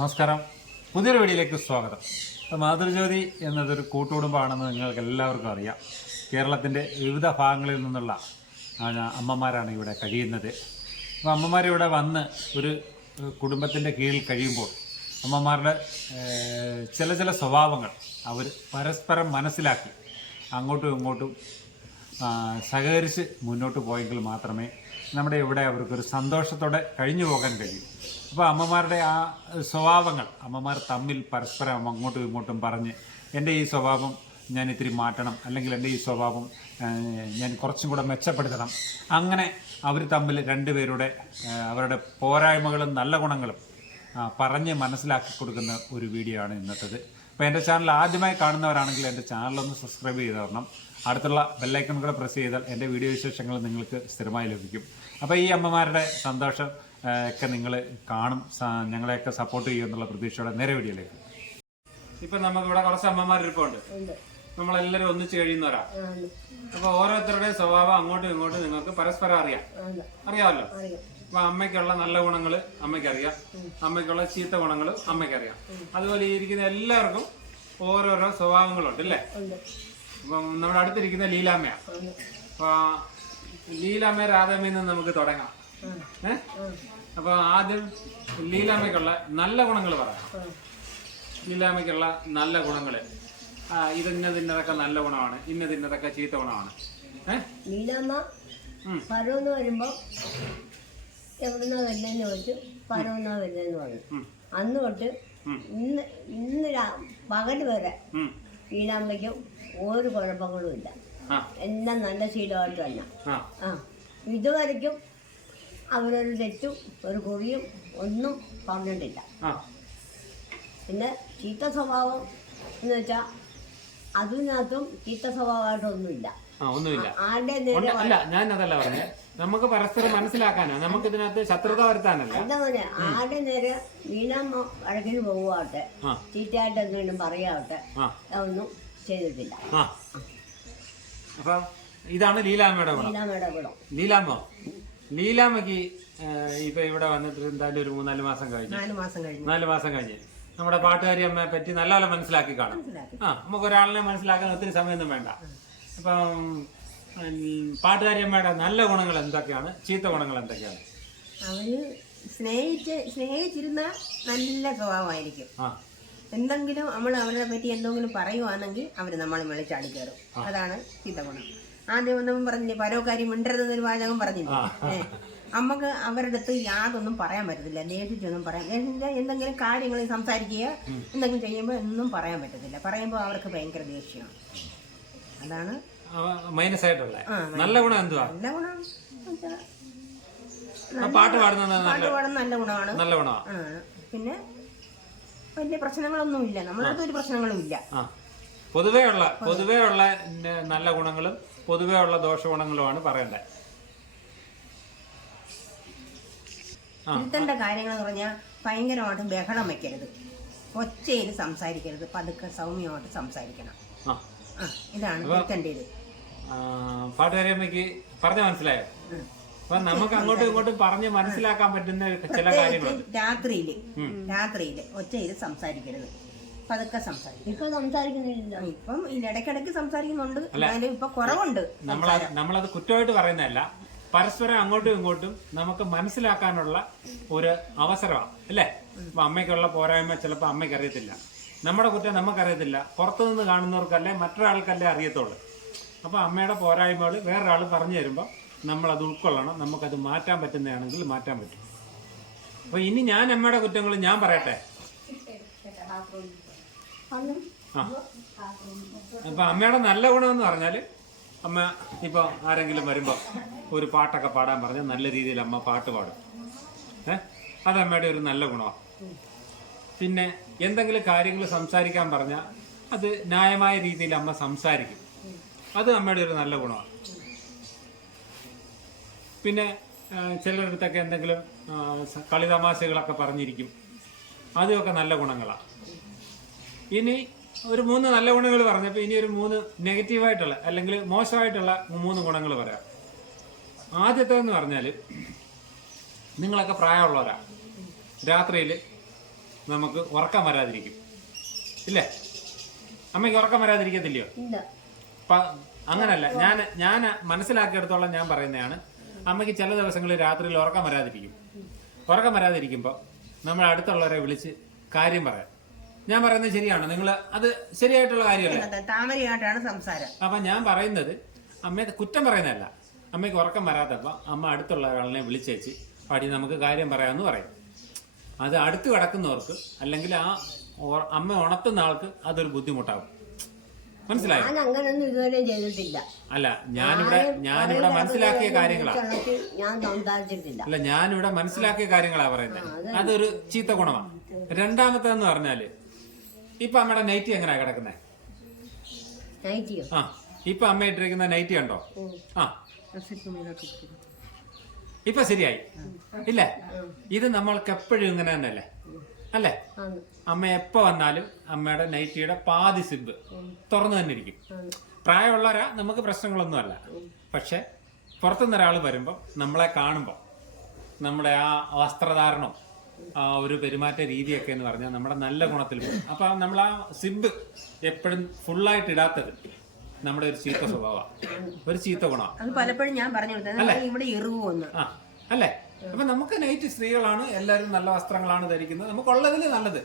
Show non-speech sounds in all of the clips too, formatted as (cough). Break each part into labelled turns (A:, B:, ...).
A: നമസ്കാരം. പുതിയൊരു വീഡിയോയിലേക്ക് സ്വാഗതം. മാതൃജ്യോതി എന്നതൊരു കൂട്ടുകുടുംബമാണെന്ന് നിങ്ങൾക്ക് എല്ലാവർക്കും അറിയാം. കേരളത്തിന്റെ വിവിധ ഭാഗങ്ങളിൽ നിന്നുള്ള അമ്മമാരാണ് ഇവിടെ കഴിയുന്നത്. അപ്പോൾ അമ്മമാരിവിടെ വന്ന് ഒരു കുടുംബത്തിന്റെ കീഴിൽ കഴിയുമ്പോൾ അമ്മമാരുടെ ചില ചില സ്വഭാവങ്ങൾ അവർ പരസ്പരം മനസ്സിലാക്കി അങ്ങോട്ടും ഇങ്ങോട്ടും സഹകരിച്ച് മുന്നോട്ട് പോയെങ്കിൽ മാത്രമേ നമ്മുടെ ഇവിടെ അവർക്കൊരു സന്തോഷത്തോടെ കഴിഞ്ഞു പോകാൻ കഴിയും. അപ്പോൾ അമ്മമാരുടെ ആ സ്വഭാവങ്ങൾ അമ്മമാർ തമ്മിൽ പരസ്പരം അങ്ങോട്ടും ഇങ്ങോട്ടും പറഞ്ഞ് എന്റെ ഈ സ്വഭാവം ഞാൻ ഇത്തിരി മാറ്റണം അല്ലെങ്കിൽ എന്റെ ഈ സ്വഭാവം ഞാൻ കുറച്ചും കൂടെ മെച്ചപ്പെടുത്തണം. അങ്ങനെ അവർ തമ്മിൽ രണ്ടുപേരുടെ അവരുടെ പോരായ്മകളും നല്ല ഗുണങ്ങളും പറഞ്ഞ് മനസ്സിലാക്കി കൊടുക്കുന്ന ഒരു വീഡിയോ ആണ് ഇന്നത്തേത്. അപ്പോൾ എന്റെ ചാനൽ ആദ്യമായി കാണുന്നവരാണെങ്കിൽ എന്റെ ചാനലൊന്ന് സബ്സ്ക്രൈബ് ചെയ്ത് തരണം. അടുത്തുള്ള ബെല്ലൈക്കൺ കൂടെ പ്രസ് ചെയ്താൽ എന്റെ വീഡിയോ വിശേഷങ്ങൾ നിങ്ങൾക്ക് സ്ഥിരമായി ലഭിക്കും. അപ്പോൾ ഈ അമ്മമാരുടെ സന്തോഷം ഒക്കെ നിങ്ങൾ കാണും ഞങ്ങളെയൊക്കെ സപ്പോർട്ട് ചെയ്യും എന്നുള്ള പ്രതീക്ഷയോടെ നേരെ വീഡിയോയിലേക്ക്. ഇപ്പം നമുക്കിവിടെ കുറച്ച് അമ്മമാരിപ്പുണ്ട് നമ്മളെല്ലാവരും ഒന്നിച്ച് കഴിയുന്നവരാ. അപ്പൊ ഓരോരുത്തരുടെയും സ്വഭാവം അങ്ങോട്ടും ഇങ്ങോട്ടും നിങ്ങൾക്ക് പരസ്പരം അറിയാം. അറിയാമല്ലോ?
B: അറിയാം.
A: അപ്പൊ അമ്മയ്ക്കുള്ള നല്ല ഗുണങ്ങൾ അമ്മയ്ക്കറിയാം. അമ്മയ്ക്കുള്ള ചീത്ത ഗുണങ്ങൾ അമ്മയ്ക്കറിയാം. അതുപോലെ ഇരിക്കുന്ന എല്ലാവർക്കും ഓരോരോ സ്വഭാവങ്ങളുണ്ട് അല്ലേ? നമ്മുടെ അടുത്തിരിക്കുന്ന ലീലാമ്മയാണ്
B: അപ്പോൾ
A: അപ്പൊ ലീലാമ്മ രാധാമ്മയിൽ നിന്ന് നമുക്ക് തുടങ്ങാം.
B: ഏഹ്
A: ഏ? അപ്പൊ ആദ്യം ലീലാമ്മയ്ക്കുള്ള നല്ല ഗുണങ്ങൾ പറയാം. ലീലാമ്മയ്ക്കുള്ള നല്ല ഗുണങ്ങൾ ഇതിന്നതിന്നതൊക്കെ ഇത് ഇന്നതിന്നതൊക്കെ നല്ല ഗുണമാണ് ഇന്നതിന്നതൊക്കെ ചീത്ത ഗുണമാണ്. ഏഹ്
B: നീലമ്മ പരമെന്ന് വരുമ്പോ എവിടുന്നാ വരുന്നതെന്ന് ചോദിച്ചു പരമെന്നാ വരുന്നതെന്ന് പറഞ്ഞു. അന്ന് തൊട്ട് ഇന്ന് ഇന്ന് പകൽ വരെ നീലാമ്മയ്ക്കും ഒരു കുഴപ്പങ്ങളും ഇല്ല. എല്ലാം നല്ല ശീലമായിട്ട് തന്നെ
A: ആ.
B: ഇതുവരയ്ക്കും അവരൊരു തെറ്റും ഒരു കുറിയും ഒന്നും പറഞ്ഞിട്ടില്ല. പിന്നെ ചീത്ത സ്വഭാവം എന്ന് വെച്ചാൽ അതിനകത്തും ചീത്ത സ്വഭാവമായിട്ടൊന്നുമില്ല. ആരുടെ നേരെ.
A: അല്ല ഞാൻ അതല്ല പറഞ്ഞേ. നമുക്ക് പരസ്പരം മനസ്സിലാക്കാനാ? നമുക്ക് ഇതിനകത്ത് ശത്രുത വരുത്താനല്ല.
B: അതുപോലെ ആദ്യ നേരെ വീണമ്മ വഴക്കിന്
A: പോവാട്ടെ
B: ചീറ്റായിട്ട് എന്തെങ്കിലും പറയാവട്ടെ അതൊന്നും ചെയ്തിട്ടില്ല.
A: അപ്പൊ ഇതാണ് ലീലാമ്മയുടെ ഗുണം.
B: വീണമ്മയുടെ ഗുണം.
A: ലീലാമ്മ. ലീലാമ്മക്ക് ഇപ്പൊ ഇവിടെ വന്നിട്ട് എന്തായാലും ഒരു മൂന്നാൽ മാസം കഴിഞ്ഞു.
B: നാല് മാസം കഴിഞ്ഞു.
A: നാല് മാസം കഴിഞ്ഞു. നമ്മുടെ പാട്ടുകാരി അമ്മയെ പറ്റി നല്ലപോലെ മനസ്സിലാക്കി കാണാം. ആ നമുക്ക് ഒരാളിനെ മനസ്സിലാക്കാൻ ഒത്തിരി സമയമൊന്നും വേണ്ട. ഇപ്പം ഉം, പാട്ടുകാരി നല്ല ഗുണങ്ങൾ എന്തൊക്കെയാണ്? ചീത്ത ഗുണങ്ങൾ എന്തൊക്കെയാണ്?
B: അവർ സ്നേഹിച്ച് സ്നേഹിച്ചിരുന്ന നല്ല സ്വഭാവമായിരിക്കും. എന്തെങ്കിലും നമ്മൾ അവരെ പറ്റി എന്തെങ്കിലും പറയുവാണെങ്കിൽ അവർ നമ്മൾ വിളിച്ചാടി കയറും. അതാണ് ചീത്ത ഗുണം. ആദ്യം ഒന്നും പറഞ്ഞില്ലേ പരോകാരി മിണ്ടരുതെന്നൊരു വാചകം പറഞ്ഞില്ലേ. നമുക്ക് അവരുടെ അടുത്ത് യാതൊന്നും പറയാൻ പറ്റത്തില്ല ദേഷിച്ചൊന്നും പറയാൻ എന്താ എന്തെങ്കിലും കാര്യങ്ങൾ സംസാരിക്കുക എന്തെങ്കിലും ചെയ്യുമ്പോൾ ഒന്നും പറയാൻ പറ്റത്തില്ല. പറയുമ്പോൾ അവർക്ക് ഭയങ്കര ദേഷ്യമാണ് അതാണ്
A: മൈനസ് ആയിട്ടുള്ള. നല്ല ഗുണം എന്തുവാ?
B: നല്ല ഗുണം
A: പാട്ട് പാടുന്നത് നല്ല
B: പാട്ട് പാടുന്ന നല്ല ഗുണമാണ്.
A: നല്ല ഗുണമാണ്
B: പിന്നെ വലിയ പ്രശ്നങ്ങളൊന്നും ഇല്ല. നമ്മളടുത്ത് ഒരു പ്രശ്നങ്ങളും ഇല്ല.
A: പൊതുവേ ഉള്ള പൊതുവേ ഉള്ള നല്ല ഗുണങ്ങളും പൊതുവേ ഉള്ള ദോഷഗുണങ്ങളുമാണ് പറയേണ്ടത്
B: തിരുത്തേണ്ട കാര്യങ്ങൾ എന്ന് പറഞ്ഞാൽ ഭയങ്കരമായിട്ട് ബഹളം വയ്ക്കരുത് ഒച്ചയിൽ സംസാരിക്കരുത്. പതുക്കെ സൗമ്യമായിട്ട് സംസാരിക്കണം. ഇതാണ്
A: ആ, പാട്ടുകാരിയമ്മയ്ക്ക് പറഞ്ഞ മനസ്സിലായോ. അപ്പൊ നമുക്ക് അങ്ങോട്ടും ഇങ്ങോട്ടും പറഞ്ഞ് മനസ്സിലാക്കാൻ പറ്റുന്ന ചില കാര്യങ്ങളുണ്ട്
B: രാത്രിയിൽ രാത്രിയിൽ ഒച്ചയിൽ സംസാരിക്കരുത്. പതുക്കെ സംസാരിക്കും. ഇപ്പൊ സംസാരിക്കുന്നില്ല ഇപ്പം ഈ ഇടയ്ക്കിടയ്ക്ക് സംസാരിക്കുന്നുണ്ട്. എന്നാലും ഇപ്പൊ കുറവുണ്ട്
A: നമ്മൾ നമ്മളത് കുറ്റമായിട്ട് പറയുന്നതല്ല. പരസ്പരം അങ്ങോട്ടും ഇങ്ങോട്ടും നമുക്ക് മനസ്സിലാക്കാനുള്ള ഒരു അവസരമാണ് അല്ലേ? അപ്പൊ അമ്മയ്ക്കുള്ള പോരായ്മ ചിലപ്പോൾ അമ്മയ്ക്ക് അറിയത്തില്ല. നമ്മുടെ കുറ്റം നമുക്കറിയത്തില്ല. പുറത്തുനിന്ന് കാണുന്നവർക്കല്ലേ മറ്റൊരാൾക്കല്ലേ അറിയത്തുള്ളൂ. അപ്പൊ അമ്മയുടെ പോരായ്മകൾ വേറൊരാൾ പറഞ്ഞു തരുമ്പോൾ നമ്മൾ അത് ഉൾക്കൊള്ളണം. നമുക്കത് മാറ്റാൻ പറ്റുന്നതാണെങ്കിൽ മാറ്റാൻ പറ്റും. അപ്പൊ ഇനി ഞാൻ അമ്മയുടെ കുറ്റങ്ങൾ ഞാൻ പറയട്ടെ? ആ. അപ്പൊ അമ്മയുടെ നല്ല ഗുണമെന്ന് പറഞ്ഞാൽ അമ്മ ഇപ്പൊ ആരെങ്കിലും വരുമ്പോ ഒരു പാട്ടൊക്കെ പാടാൻ പറഞ്ഞാൽ നല്ല രീതിയിൽ അമ്മ പാട്ട് പാടും. ഏഹ് അത് അമ്മയുടെ ഒരു നല്ല ഗുണമാണ് പിന്നെ എന്തെങ്കിലും കാര്യങ്ങൾ സംസാരിക്കാൻ പറഞ്ഞാൽ അത് ന്യായമായ രീതിയിൽ അമ്മ സംസാരിക്കും. അത് അമ്മയുടെ ഒരു നല്ല ഗുണമാണ്. പിന്നെ ആ, ചിലരിടത്തൊക്കെ എന്തെങ്കിലും കളിതമാശകളൊക്കെ പറഞ്ഞിരിക്കും. അതുമൊക്കെ നല്ല ഗുണങ്ങളാണ് ഇനി ഒരു മൂന്ന് നല്ല ഗുണങ്ങൾ പറഞ്ഞപ്പോൾ ഇനി ഒരു മൂന്ന് നെഗറ്റീവായിട്ടുള്ള അല്ലെങ്കിൽ മോശമായിട്ടുള്ള മൂന്ന് ഗുണങ്ങൾ പറയാം. ആദ്യത്തെ എന്ന് പറഞ്ഞാൽ നിങ്ങളൊക്കെ പ്രായമുള്ളവരാണ് രാത്രിയിൽ നമുക്ക് ഉറക്കം വരാതിരിക്കും. ഇല്ലേ? അമ്മയ്ക്ക് ഉറക്കം വരാതിരിക്കത്തില്ലയോ? അങ്ങനല്ല. ഞാൻ ഞാൻ മനസ്സിലാക്കിയെടുത്തോളം ഞാൻ പറയുന്നതാണ്. അമ്മയ്ക്ക് ചില ദിവസങ്ങളിൽ രാത്രിയിൽ ഉറക്കം വരാതിരിക്കും. ഉറക്കം വരാതിരിക്കുമ്പോൾ നമ്മൾ അടുത്തുള്ളവരെ വിളിച്ച് കാര്യം പറയാം. ഞാൻ പറയുന്നത് ശരിയാണ്? നിങ്ങൾ അത് ശരിയായിട്ടുള്ള കാര്യമല്ല.
B: താമരയായിട്ടാണ് സംസാരം.
A: അപ്പൊ ഞാൻ പറയുന്നത് അമ്മയെ കുറ്റം പറയുന്നതല്ല. അമ്മയ്ക്ക് ഉറക്കം വരാത്തപ്പോൾ അമ്മ അടുത്തുള്ള ഒരാളിനെ വിളിച്ചേച്ച് പാടി നമുക്ക് കാര്യം പറയാമെന്ന് പറയും. അത് അടുത്ത് കിടക്കുന്നവർക്ക് അല്ലെങ്കിൽ ആ അമ്മ ഉണർത്തുന്ന ആൾക്ക് അതൊരു ബുദ്ധിമുട്ടാകും മനസ്സിലായോ?
C: ഞാൻ ഇതുവരെ ചെയ്തിട്ടില്ല.
A: അല്ല ഞാനിവിടെ ഞാനിവിടെ മനസ്സിലാക്കിയ
C: കാര്യങ്ങളാണ് ഞാൻ സംസാരിച്ചിട്ടില്ല.
A: അല്ല ഞാനിവിടെ മനസ്സിലാക്കിയ കാര്യങ്ങളാ പറയുന്നത് അതൊരു ചീത്ത ഗുണമാണ് രണ്ടാമത്തെന്ന് പറഞ്ഞാൽ ഇപ്പൊ അമ്മയുടെ നൈറ്റി എങ്ങനെയാ കിടക്കുന്നത്
C: നൈറ്റിയോ?
A: ആ ഇപ്പൊ അമ്മ ഇട്ടിരിക്കുന്ന നൈറ്റി ഉണ്ടോ ആ. ഇപ്പൊ ശരിയായി. ഇല്ലേ? ഇത് നമ്മൾക്ക് എപ്പോഴും ഇങ്ങനെ തന്നെയല്ലേ? അല്ലേ? അമ്മ എപ്പോ വന്നാലും അമ്മയുടെ നൈറ്റിയുടെ പാതി സിബ് തുറന്നു തന്നെ ഇരിക്കും. പ്രായമുള്ളവരാ നമുക്ക് പ്രശ്നങ്ങളൊന്നുമല്ല. പക്ഷെ പുറത്തുനിന്ന് ഒരാൾ വരുമ്പോൾ നമ്മളെ കാണുമ്പോൾ നമ്മുടെ ആ വസ്ത്രധാരണം ആ ഒരു പെരുമാറ്റ രീതിയൊക്കെ എന്ന് പറഞ്ഞാൽ നമ്മുടെ നല്ല ഗുണത്തിൽ അപ്പൊ നമ്മൾ ആ സിബ് എപ്പോഴും ഫുള്ളായിട്ട് ഇടാത്തത് നമ്മുടെ ഒരു ചീത്ത സ്വഭാവമാണ് ഒരു ചീത്ത ഗുണമാണ്
B: അത് പലപ്പോഴും ഞാൻ പറഞ്ഞു കൊടുത്തത്. ഇവിടെ എറിവുമെന്ന്
A: ആ അല്ലേ? അപ്പൊ നമുക്ക് നൈറ്റ് സ്ത്രീകളാണ് എല്ലാവരും നല്ല വസ്ത്രങ്ങളാണ് ധരിക്കുന്നത്. നമുക്ക് ഉള്ളതിൽ നല്ലത്.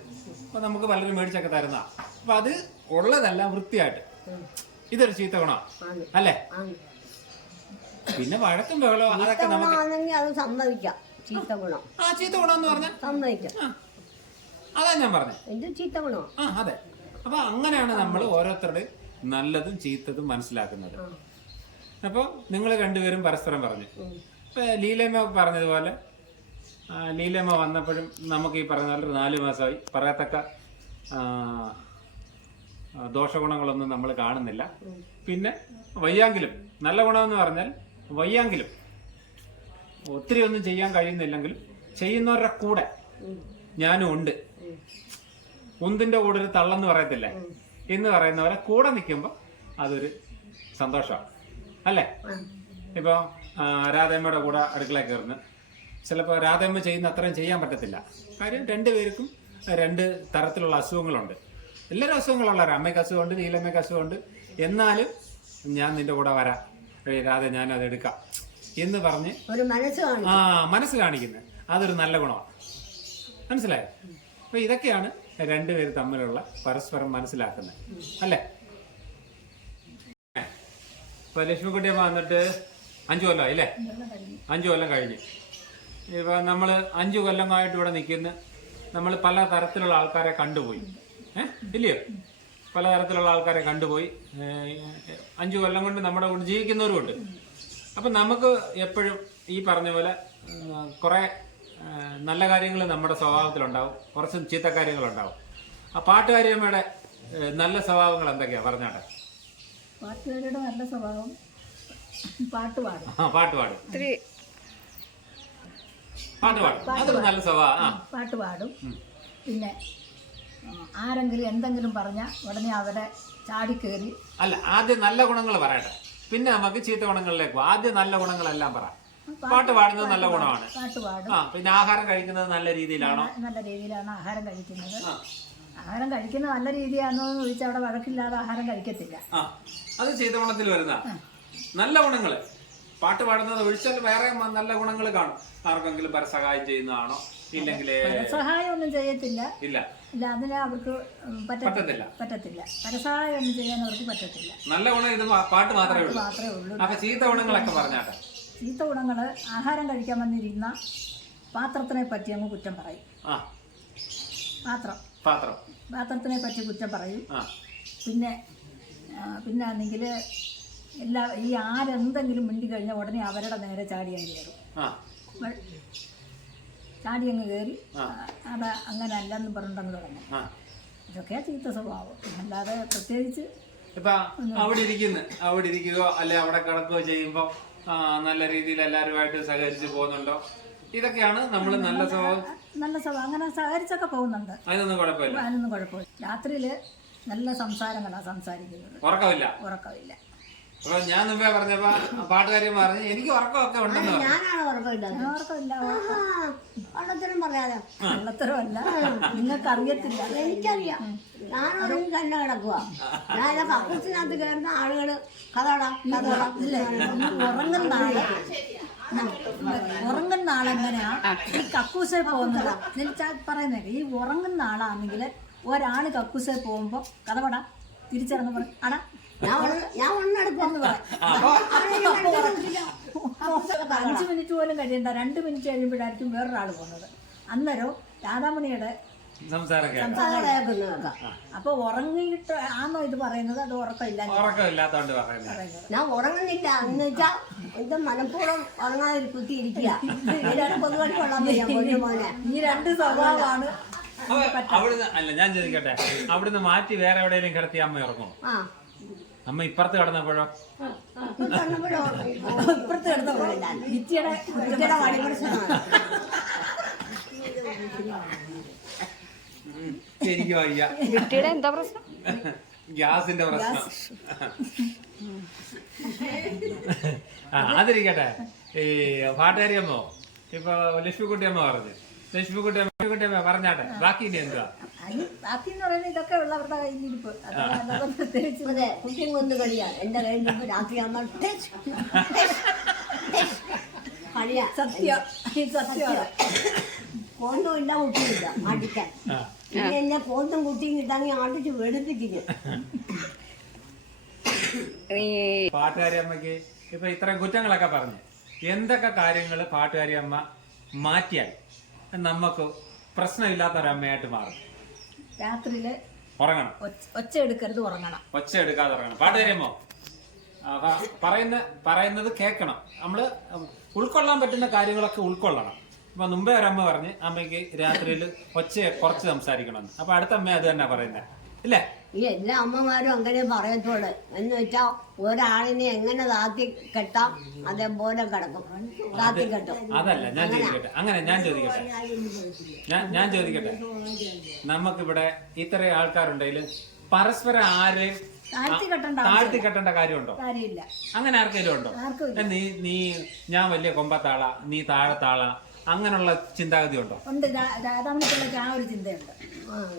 A: അപ്പൊ നമുക്ക് പലരും മേടിച്ചൊക്കെ തരുന്ന അപ്പൊ അത് ഉള്ളതല്ല വൃത്തിയായിട്ട്. ഇതൊരു ചീത്ത ഗുണം.
C: ആണ്.
A: അല്ലേ? പിന്നെ വഴക്കും ബഹളവും അതൊക്കെ നമുക്ക്
C: അത് സമ്മതിക്കാം. ചീത്ത ഗുണം.
A: ആ ചീത്ത ഗുണം എന്ന് പറഞ്ഞാൽ
C: സമ്മതിക്കാം.
A: അതാ ഞാൻ പറഞ്ഞത്
C: എന്ത് ചീത്ത ഗുണം
A: ആ അതെ. അപ്പൊ അങ്ങനെയാണ് നമ്മൾ ഓരോരുത്തരുടെയും നല്ലതും ചീത്തതും മനസ്സിലാക്കുന്നത്. അപ്പോൾ നിങ്ങൾ രണ്ടുപേരും പരസ്പരം പറഞ്ഞു. ഇപ്പം ലീലമ്മ പറഞ്ഞതുപോലെ ലീലമ്മ വന്നപ്പോഴും നമുക്ക് ഈ പറഞ്ഞ പോലെ നാല് മാസമായി. പറയത്തക്ക ദോഷഗുണങ്ങളൊന്നും നമ്മൾ കാണുന്നില്ല. പിന്നെ വയ്യാങ്കിലും നല്ല ഗുണമെന്ന് പറഞ്ഞാൽ വയ്യാങ്കിലും ഒത്തിരി ഒന്നും ചെയ്യാൻ കഴിയുന്നില്ലെങ്കിലും ചെയ്യുന്നവരുടെ കൂടെ ഞാനും ഉണ്ട്. ഉന്തിന്റെ കൂടെ ഒരു തള്ളെന്ന് പറയത്തില്ലേ? എന്ന് പറയുന്നവരെ കൂടെ നിൽക്കുമ്പോൾ അതൊരു സന്തോഷമാണ് അല്ലേ? ഇപ്പോൾ രാധയമ്മയുടെ കൂടെ അടുക്കള കയറുന്നു. ചിലപ്പോൾ രാധയമ്മ ചെയ്യുന്ന അത്രയും ചെയ്യാൻ പറ്റത്തില്ല. കാര്യം രണ്ടുപേർക്കും രണ്ട് തരത്തിലുള്ള അസുഖങ്ങളുണ്ട്. എല്ലാവരും അസുഖങ്ങളുള്ളവരാ അമ്മയ്ക്ക് അസുഖമുണ്ട് നീലമ്മയ്ക്ക് അസുഖമുണ്ട്. എന്നാലും ഞാൻ നിന്റെ കൂടെ വരാം. രാധ ഞാൻ അത് എടുക്കാം. എന്ന് പറഞ്ഞ് ആ മനസ്സ് കാണിക്കുന്നത്. അതൊരു നല്ല ഗുണമാണ് മനസ്സിലായോ? അപ്പൊ ഇതൊക്കെയാണ് രണ്ടുപേര് തമ്മിലുള്ള പരസ്പരം മനസ്സിലാക്കുന്നത്. അല്ലേ? ഇപ്പൊ ലക്ഷ്മിക്കുട്ടി വന്നിട്ട് അഞ്ചു കൊല്ലം അല്ലേ അഞ്ചു കൊല്ലം കഴിഞ്ഞു. ഇപ്പൊ നമ്മൾ അഞ്ചു കൊല്ലമായിട്ട് ഇവിടെ നിൽക്കുന്ന നമ്മൾ പല തരത്തിലുള്ള ആൾക്കാരെ കണ്ടുപോയി. ഏഹ് ഇല്ലയോ? പല തരത്തിലുള്ള ആൾക്കാരെ കണ്ടുപോയി. അഞ്ചു കൊല്ലം കൊണ്ട് നമ്മുടെ കൂടെ ജീവിക്കുന്നവരും ഉണ്ട് അപ്പൊ നമുക്ക് എപ്പോഴും ഈ പറഞ്ഞ പോലെ കുറേ നല്ല കാര്യങ്ങൾ നമ്മുടെ സ്വഭാവത്തിലുണ്ടാവും. കുറച്ചും ചീത്ത കാര്യങ്ങളുണ്ടാവും. ആ പാട്ടുകാരിയമ്മയുടെ നല്ല സ്വഭാവങ്ങൾ എന്തൊക്കെയാണ് പറഞ്ഞാട്ടെ.
D: പാട്ടുകാരിയുടെ നല്ല സ്വഭാവം പാട്ട് പാടും.
A: ആ പാട്ട് പാടും. പാട്ട് പാടും. അതൊരു നല്ല സ്വഭാവം. ആ.
D: പാട്ട് പാടും. പിന്നെ ആരെങ്കിലും എന്തെങ്കിലും പറഞ്ഞാൽ ഉടനെ അവരെ ചാടിക്കേറി.
A: അല്ല ആദ്യം നല്ല ഗുണങ്ങൾ പറയട്ടെ. പിന്നെ നമുക്ക് ചീത്ത ഗുണങ്ങളിലേക്ക് ആദ്യം നല്ല ഗുണങ്ങളെല്ലാം പറ. പാട്ട് പാടുന്നത് നല്ല ഗുണമാണ്.
D: പാട്ട് പാടും.
A: ആ പിന്നെ ആഹാരം കഴിക്കുന്നത് നല്ല രീതിയിലാണോ?
D: നല്ല രീതിയിലാണ് ആഹാരം കഴിക്കുന്നത്. ആഹാരം കഴിക്കുന്നത് നല്ല രീതിയാണോ എന്ന് ചോദിച്ചാൽ അവിടെ വഴക്കില്ലാതെ ആഹാരം കഴിക്കത്തില്ല.
A: ആ അത് ഗുണത്തിൽ വരുന്ന നല്ല ഗുണങ്ങൾ. പാട്ട് പാടുന്നത് ഒഴിച്ചാൽ വേറെ നല്ല ഗുണങ്ങൾ കാണും. ആർക്കെങ്കിലും പരസഹായം ചെയ്യുന്നതാണോ? ഇല്ലെങ്കിൽ
D: സഹായം ഒന്നും ചെയ്യത്തില്ല.
A: ഇല്ല.
D: ഇല്ല അതിന് അവർക്ക് പറ്റത്തില്ല.
A: പറ്റത്തില്ല.
D: പരസഹായം ഒന്നും ചെയ്യാൻ അവർക്ക് പറ്റത്തില്ല.
A: നല്ല ഗുണം ഇത് പാട്ട് മാത്രമേ ഉള്ളൂ.
D: മാത്രമേ ഉള്ളൂ.
A: അപ്പൊ ചീത്ത ഗുണങ്ങളൊക്കെ പറഞ്ഞാട്ടെ.
D: ചീത്ത ഗുണങ്ങൾ ആഹാരം കഴിക്കാൻ വന്നിരിക്കുന്ന പാത്രത്തിനെ പറ്റി അങ്ങ് കുറ്റം പറയും. പാത്രം.
A: പാത്രം.
D: പാത്രത്തിനെ പറ്റി കുറ്റം പറയും. പിന്നെ പിന്നെ ആണെങ്കിൽ എല്ലാ ഈ ആരെന്തെങ്കിലും മിണ്ടി കഴിഞ്ഞാൽ ഉടനെ അവരുടെ നേരെ ചാടി അങ്ങ് കയറും. ചാടി അങ്ങ് കയറി അത് അങ്ങനെ അല്ലെന്ന് പറഞ്ഞിട്ടങ്ങ് തുടങ്ങും. ഇതൊക്കെയാ ചീത്ത സ്വഭാവം. അല്ലാതെ പ്രത്യേകിച്ച്
A: അവിടെ ഇരിക്കുന്നു. അവിടെ ഇരിക്കുകയോ അല്ലെ അവിടെ കിടക്കുകയോ ചെയ്യുമ്പോ ആ, നല്ല രീതിയിൽ എല്ലാവരുമായിട്ട് സഹകരിച്ച് പോകുന്നുണ്ടോ? ഇതൊക്കെയാണ് നമ്മൾ നല്ല സ്വഭാവം.
D: നല്ല സ്വഭാവം. അങ്ങനെ സഹകരിച്ചൊക്കെ പോകുന്നുണ്ട്.
A: അതിനൊന്നും കുഴപ്പമില്ല.
D: അതിനൊന്നും കുഴപ്പമില്ല. രാത്രിയിൽ നല്ല സംസാരങ്ങളാണ് സംസാരിക്കുന്നത്.
A: ഉറക്കമില്ല.
D: ഉറക്കമില്ല.
A: അപ്പൊ ഞാൻ മുമ്പേ പറഞ്ഞപ്പോ പാട്ടുകാരി പറഞ്ഞു എനിക്ക് ഉറക്കമൊക്കെ ഉണ്ടെന്ന് പറഞ്ഞു.
C: ഞാനാണ് പറയാതെ
D: വെള്ളത്തരമല്ല നിങ്ങൾക്ക് അറിയത്തില്ല
C: എനിക്കറിയാം. ഞാൻ കിടക്കുക ഞാൻ കപ്പത്തിനകത്ത് കയറുന്ന ആളുകൾ കഥടാ
D: ഉറങ്ങുന്ന ആൾ. ഉറങ്ങുന്ന ആളെങ്ങനെയാ ഈ കക്കൂസെ പോകുന്നത്. എന്നുവെച്ചാ പറയുന്നത് ഈ ഉറങ്ങുന്ന ആളാണെങ്കിൽ ഒരാൾ കക്കൂസെ പോകുമ്പോ കഥപടാ തിരിച്ചിറങ്ങി പറയും അടാ. അഞ്ച് മിനിറ്റ് പോലും കഴിയണ്ട. രണ്ട് മിനിറ്റ് കഴിയുമ്പോഴായിരിക്കും വേറൊരാൾ പോകുന്നത്. അന്നേരം രാധാമണിയുടെ അപ്പൊ ഉറങ്ങിയിട്ട് ആണോ ഇത് പറയുന്നത്? അത് ഉറക്കമില്ല?
A: ഉറക്കമില്ലാത്തോണ്ട് പറയുന്നത്.
C: ഞാൻ ഉറങ്ങുന്നില്ല. എന്ന് വെച്ചാ ഇത് മനഃപൂർവം ഉറങ്ങാതെ കുത്തി ഇരിക്കുക പൊതുവായിട്ട് കൊള്ളാൻ
D: ഈ രണ്ട് സ്വഭാവമാണ്
A: അവിടുന്ന് അല്ല ഞാൻ ചോദിക്കട്ടെ. അവിടുന്ന് മാറ്റി വേറെ എവിടെയെങ്കിലും കിടത്തി അമ്മ ഉറങ്ങും?
C: ആ.
A: അമ്മ ഇപ്പുറത്ത് കടന്നപ്പോഴോ
D: ഇപ്പുറത്ത് നിത്യയുടെ
C: വടി
A: വയ്യ.
E: കുട്ടിയുടെ എന്താ പ്രശ്നം?
A: ഗ്യാസിന്റെ പ്രശ്നം. ആ അതിരിക്കട്ടെ. ഈ പാട്ടുകാരി അമ്മോ? ഇപ്പൊ ലക്ഷ്മിക്കുട്ടിയമ്മ പറഞ്ഞു. ലക്ഷ്മിക്കുട്ടിയമ്മ ലക്ഷ്മിക്കുട്ടിയമ്മ പറഞ്ഞാട്ടെ. ബാക്കി ഇനി എന്തുവാ?
D: ബാക്കി എന്ന് പറയുന്നത് ഇതൊക്കെ ഉള്ളവരുടെ കയ്യിലിരിപ്പ്. അത് അല്ലാതെ പ്രത്യേകിച്ച്
C: അതെ കുട്ടിയും കൊന്ന് കളിയാ. എന്റെ കയ്യിലിരിപ്പ് രാത്രി അമ്മ സത്യം ടെസ്, ടെസ്. കളിയാ.
D: സത്യം. ഈ സത്യമാണ്
C: ഇല്ല കുട്ടിയില്ല അടിക്കാൻ. പിന്നെ എന്നെ കോന്തും കുട്ടിയും കിട്ടാങ്കിൽ ആട്ടിച്ച് വെളുപ്പിക്കുന്നു
A: പാട്ടുകാരി അമ്മയ്ക്ക് ഇപ്പൊ ഇത്രയും കുറ്റങ്ങളൊക്കെ പറഞ്ഞു. എന്തൊക്കെ കാര്യങ്ങൾ പാട്ടുകാരി അമ്മ മാറ്റിയാൽ നമുക്ക് പ്രശ്നമില്ലാത്ത ഒരമ്മയായിട്ട് മാറും?
D: രാത്രിയിൽ
A: ഉറങ്ങണം.
D: ഒച്ച- എടുക്കരുത് ഉറങ്ങണം.
A: ഒച്ച എടുക്കാതെ ഉറങ്ങണം. പാട്ട് ആ, പറയുന്ന പറയുന്നത് കേൾക്കണം. നമ്മൾ ഉൾക്കൊള്ളാൻ പറ്റുന്ന കാര്യങ്ങളൊക്കെ ഉൾക്കൊള്ളണം. ഇപ്പൊ മുമ്പേ ഒരമ്മ പറഞ്ഞ് അമ്മയ്ക്ക് രാത്രിയിൽ ഒച്ച കുറച്ച് സംസാരിക്കണം അപ്പൊ അടുത്ത അമ്മ അത് തന്നെ പറയുന്നത് ഇല്ലേ
C: ഈ എല്ലാ അമ്മമാരും അങ്ങനെ പറയത്തോൾ എന്ന് വെച്ചാ ഒരാളിനെ എങ്ങനെ താത്തി കെട്ടാം അതേപോലെ കിടക്കും. താത്തി കെട്ടും.
A: അതല്ല ഞാൻ ചോദിക്കട്ടെ. അങ്ങനെ ഞാൻ ചോദിക്കട്ടെ. ഞാൻ ഞാൻ ചോദിക്കട്ടെ. നമുക്കിവിടെ ഇത്രയും ആൾക്കാരുണ്ടെങ്കിൽ പരസ്പരം ആരെയും
D: താഴ്ത്തി കെട്ടണ്ട
A: കാര്യമുണ്ടോ? അങ്ങനെ ആർക്കെങ്കിലും ഉണ്ടോ? നീ നീ ഞാൻ വലിയ കൊമ്പത്താള നീ താഴത്താള അങ്ങനെയുള്ള ചിന്താഗതി ഉണ്ടോ?
D: ഉണ്ട്. ആ ഒരു ചിന്തയുണ്ട്.